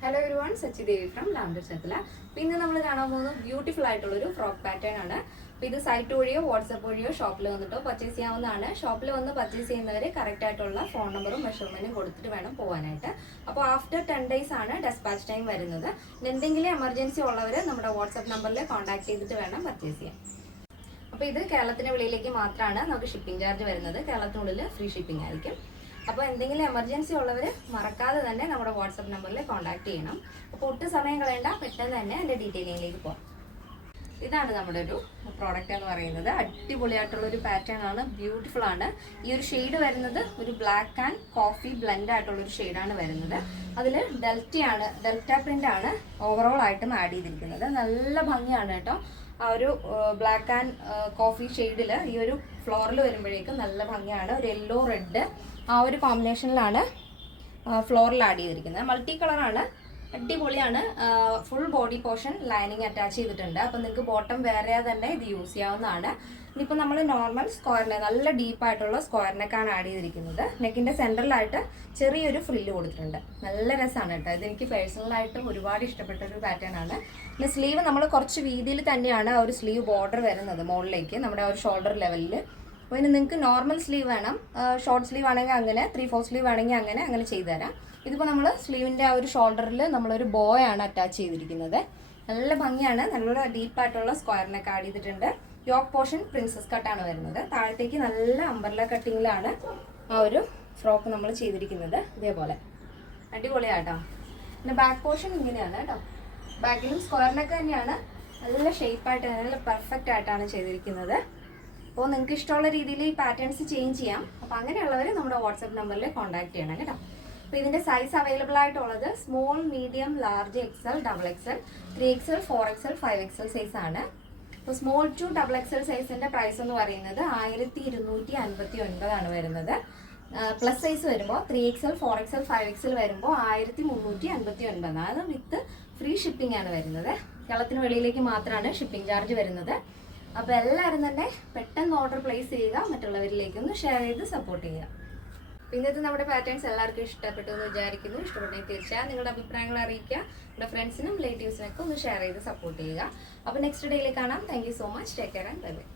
Hello everyone, Sachi Devi from Lavender Chatla. Now we will see beautiful frock pattern. This is site vadiyo, WhatsApp vadiyo, shop le vanittu purchase cheyavunnana. Shop le vannu purchase cheyyunnavare correct aayittulla phone number um measurement kodutittu venam povanayittu. Appo after 10 days aanu dispatch time varunathu. Endengile emergency ullavare nammada WhatsApp number le contact cheyidittu venam purchase cheyan. Appo idu Keralathinte veliyilekku maatrana namukku shipping charge varunathu. Keralathinte free shipping aayirikkum. അപ്പോൾ എന്തെങ്കിലും emergency ഉള്ളവർ മറക്കാതെ തന്നെ നമ്മുടെ WhatsApp നമ്പറിൽ contact ചെയ്യണം. അപ്പോൾ ഒട്ടും സമയം കളയണ്ട, പെട്ടെന്ന് തന്നെ അതിൻ്റെ ഡീറ്റെയിലിങ്ങിലേക്ക് പോകാം. ഇതാണ് നമ്മുടെ ഒരു പ്രോഡക്റ്റ് എന്ന് പറയുന്നത്. അടിപൊളിയായിട്ടുള്ളൊരു പാറ്റേൺ ആണ്, ബ്യൂട്ടിഫുൾ ആണ്. ഈ ഒരു ഷെയ്ഡ് വരുന്നത് ഒരു ബ്ലാക്ക് ആൻഡ് കോഫി ബ്ലെൻഡ് ആയിട്ടുള്ളൊരു ഷെയ്ഡാണ് വരുന്നത്. അതിൽ ഡെൽറ്റ പ്രിൻ്റ് ആണ് ഓവറോൾ ആയിട്ടും ആഡ് ചെയ്തിരിക്കുന്നത്. നല്ല ഭംഗിയാണ് കേട്ടോ. ആ ഒരു ബ്ലാക്ക് ആൻഡ് കോഫി ഷെയ്ഡിൽ ഈ ഒരു ഫ്ലോറിൽ വരുമ്പോഴേക്കും നല്ല ഭംഗിയാണ്. ഒരു യെല്ലോ റെഡ് ആ ഒരു കോമ്പിനേഷനിലാണ് ഫ്ലോറിൽ ആഡ് ചെയ്തിരിക്കുന്നത്. മൾട്ടി കളറാണ്, അടിപൊളിയാണ്. Full body portion lining attach ചെയ്തിട്ടുണ്ട്. അപ്പം നിങ്ങൾക്ക് ബോട്ടം വേറെ തന്നെ ഇത് യൂസ് ചെയ്യാവുന്നതാണ്. ഇനിയിപ്പോൾ നമ്മൾ നോർമൽ സ്ക്വയറിനെ നല്ല ഡീപ്പായിട്ടുള്ള സ്ക്വയർ നെക്കാണ് ആഡ് ചെയ്തിരിക്കുന്നത്. നെക്കിൻ്റെ സെൻറ്ററിലായിട്ട് ചെറിയൊരു ഫ്രില്ല് കൊടുത്തിട്ടുണ്ട്. നല്ല രസമാണ് കേട്ടോ. ഇതെനിക്ക് പേഴ്സണലായിട്ടും ഒരുപാട് ഇഷ്ടപ്പെട്ട ഒരു പാറ്റേൺ ആണ്. പിന്നെ സ്ലീവ് നമ്മൾ കുറച്ച് വീതിയിൽ തന്നെയാണ് ആ ഒരു സ്ലീവ് ബോർഡർ വരുന്നത് മുകളിലേക്ക്, നമ്മുടെ ആ ഒരു ഷോൾഡർ ലെവലിൽ. അപ്പോൾ ഇനി നിങ്ങൾക്ക് നോർമൽ സ്ലീവ് വേണം, ഷോർട്ട് സ്ലീവ് ആണെങ്കിൽ അങ്ങനെ, 3/4 സ്ലീവ് ആണെങ്കിൽ അങ്ങനെ ചെയ്തു തരാം. ഇതിപ്പോൾ നമ്മൾ സ്ലീവിൻ്റെ ആ ഒരു ഷോൾഡറിൽ നമ്മളൊരു ബോയാണ് അറ്റാച്ച് ചെയ്തിരിക്കുന്നത്. നല്ല ഭംഗിയാണ്. നല്ലൊരു ഡീപ്പായിട്ടുള്ള സ്ക്വയറിനൊക്കെ ആഡ് ചെയ്തിട്ടുണ്ട്. യോക്ക് പോർഷൻ പ്രിൻസസ് കട്ടാണ് വരുന്നത്. താഴത്തേക്ക് നല്ല അംബർല കട്ടിങ്ങിലാണ് ആ ഒരു ഫ്രോക്ക് നമ്മൾ ചെയ്തിരിക്കുന്നത്. ഇതേപോലെ അടിപൊളിയാട്ടോ. പിന്നെ ബാക്ക് പോർഷൻ ഇങ്ങനെയാണ് കേട്ടോ. ബാക്കിലും സ്ക്വയറിനൊക്കെ തന്നെയാണ്. നല്ല ഷേപ്പായിട്ട് നല്ല പെർഫെക്റ്റ് ആയിട്ടാണ് ചെയ്തിരിക്കുന്നത്. അപ്പോൾ നിങ്ങൾക്ക് ഇഷ്ടമുള്ള രീതിയിൽ ഈ പാറ്റേൺസ് ചേഞ്ച് ചെയ്യാം. അപ്പോൾ അങ്ങനെയുള്ളവർ നമ്മുടെ വാട്സാപ്പ് നമ്പറിൽ കോൺടാക്ട് ചെയ്യണം കേട്ടോ. അപ്പോൾ ഇതിൻ്റെ സൈസ് അവൈലബിൾ ആയിട്ടുള്ളത് small, medium, large, XL, XXL, 3XL, 4XL, 5XL size ആണ്. അപ്പോൾ സ്മോൾ ടു XXL സൈസിൻ്റെ പ്രൈസ് എന്ന് പറയുന്നത് 1259 ആണ് വരുന്നത്. പ്ലസ് സൈസ് വരുമ്പോൾ 3XL, 4XL, 5XL വരുമ്പോൾ 1359. അത് വിത്ത് ഫ്രീ ഷിപ്പിംഗ് ആണ് വരുന്നത്. കേരളത്തിന് വെളിയിലേക്ക് മാത്രമാണ് ഷിപ്പിംഗ് ചാർജ് വരുന്നത്. അപ്പോൾ എല്ലാവരും തന്നെ പെട്ടെന്ന് ഓർഡർ പ്ലേസ് ചെയ്യുക, മറ്റുള്ളവരിലേക്കൊന്ന് ഷെയർ ചെയ്ത് സപ്പോർട്ട് ചെയ്യുക. ഇന്നത്തെ നമ്മുടെ പാറ്റേൺസ് എല്ലാവർക്കും ഇഷ്ടപ്പെട്ടു എന്ന് വിചാരിക്കുന്നു. ഇഷ്ടപ്പെട്ടെങ്കിൽ തീർച്ചയായും നിങ്ങളുടെ അഭിപ്രായങ്ങൾ അറിയിക്കുക. നിങ്ങളുടെ ഫ്രണ്ട്സിനും റിലേറ്റീവ്സിനൊക്കെ ഒന്ന് ഷെയർ ചെയ്ത് സപ്പോർട്ട് ചെയ്യുക. അപ്പോൾ നെക്സ്റ്റ് ഡേയിൽ കാണാം. Thank you so much. Take care and bye bye.